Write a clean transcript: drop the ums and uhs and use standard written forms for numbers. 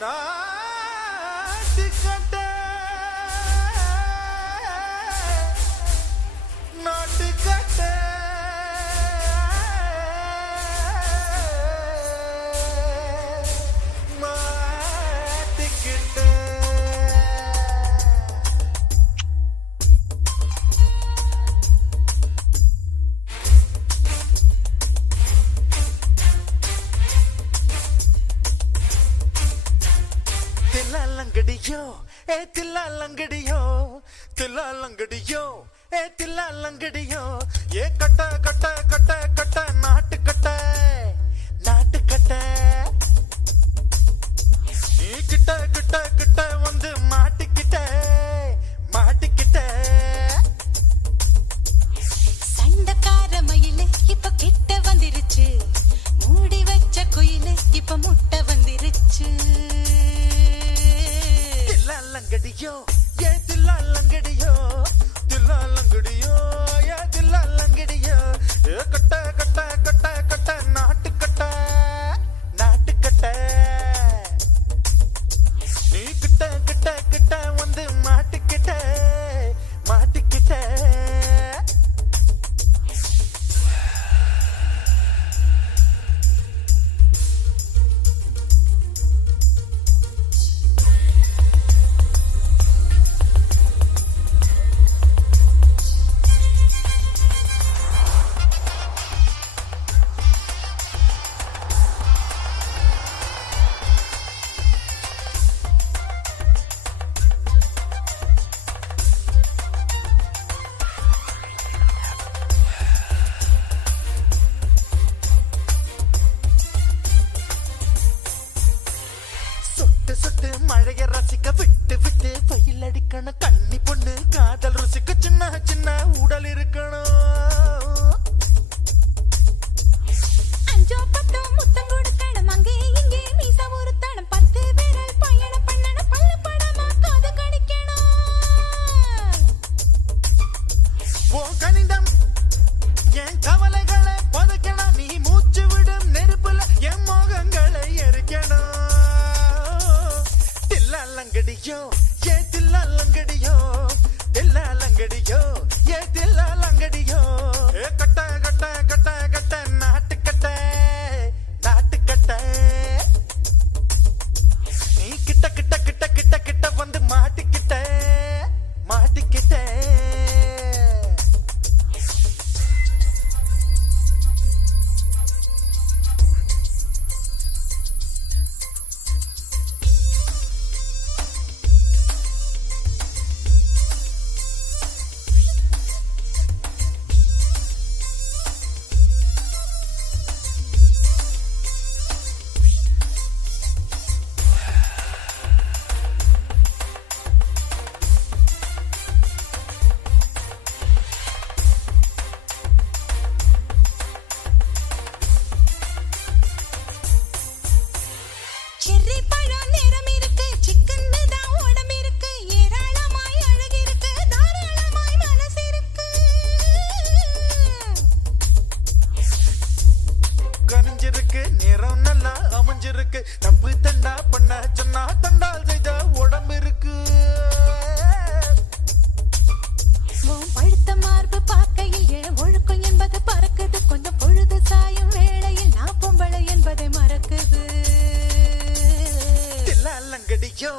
நாட்டுக்கட்ட நாட்டுக்கட்ட மாட்டிக்கிட்ட தில்லாலங்கடியோ தில்லாலங்கடியோ தில்லாலங்கடியோ தில்லாலங்கடியோ கட்ட கட்ட கட்ட கட்ட நாட்டுக்கட்ட நாட்டுக்கட்ட நீ கிட்ட கிட்ட கிட்ட வந்து மாட்டிக்கிட்ட மாட்டிக்கிட்ட சண்டக்கார மயிலு இப்ப கிட்ட வந்துருச்சு மூடி வச்ச குயிலு இப்ப முட்டை வந்துருச்சு தில்லாலங்கடியோ தில்லாலங்கடியோ தில்லாலங்கடியோ தில்லாலங்கடியோ கட்ட கட்ட கட்ட கட்ட நாட்டுக்கட்ட நாட்டுக்கட்ட நீ கிட்ட கிட்ட கிட்ட வந்து மாட்டிக்கிட்ட மாட்டிக்கிட்ட சொட்டு மழைய ரசிக்க விட்டு விட்டு வெயில் அடிக்கணும் கண்ணி பொண்ணு காதல் ருசிக்க சின்ன சின்ன உடல் இருக்கணும் அஞ்சோ பத்தோ முத்தம் கொடுக்கணும் அங்கே இங்கே மீச ஒரு தடம் 10 விரல் பயணம் பண்ணணும் பல்ல படமா காது கடிக்கணும் ஓ கணிதம் என் கவலைகளை புதைக்கணும் நீ மூச்சு விடும் நெருப்புல என் மோகங்களை எரிக்கணும் தில்லாலங்கடியோ தில்லாலங்கடியோ தில்லாலங்கடியோ தில்லாலங்கடியோ கட்ட கட்ட கட்ட கட்ட நாட்டுக்கட்ட நாட்டுக்கட்ட நீ கிட்ட கிட்ட கிட்ட கிட்ட கிட்ட வந்து மாட்டிக்கிட்ட மாட்டிக்கிட்ட செர்ரி பழம் நிறம் இருக்கு சிக்கன் தான் உடம்பு இருக்கு ஏராளமாய் அழகு இருக்கு தாராளமாய் மனசு இருக்கு கனிஞ்சிருக்கு நிறம் நல்லா அமைஞ்சிருக்கு தப்பு தண்டா பண்ண சொன்னா தண்டால் செய்த உடம்பு இருக்கு உன் பழுத்த மார்பு பார்க்கையில் என் ஒழுக்கம் என்பது பறக்குது கொஞ்சம் பொழுது சாயும் வேளையில் நான் பொம்பளை என்பதை மறக்குது தில்லாலங்கடியோ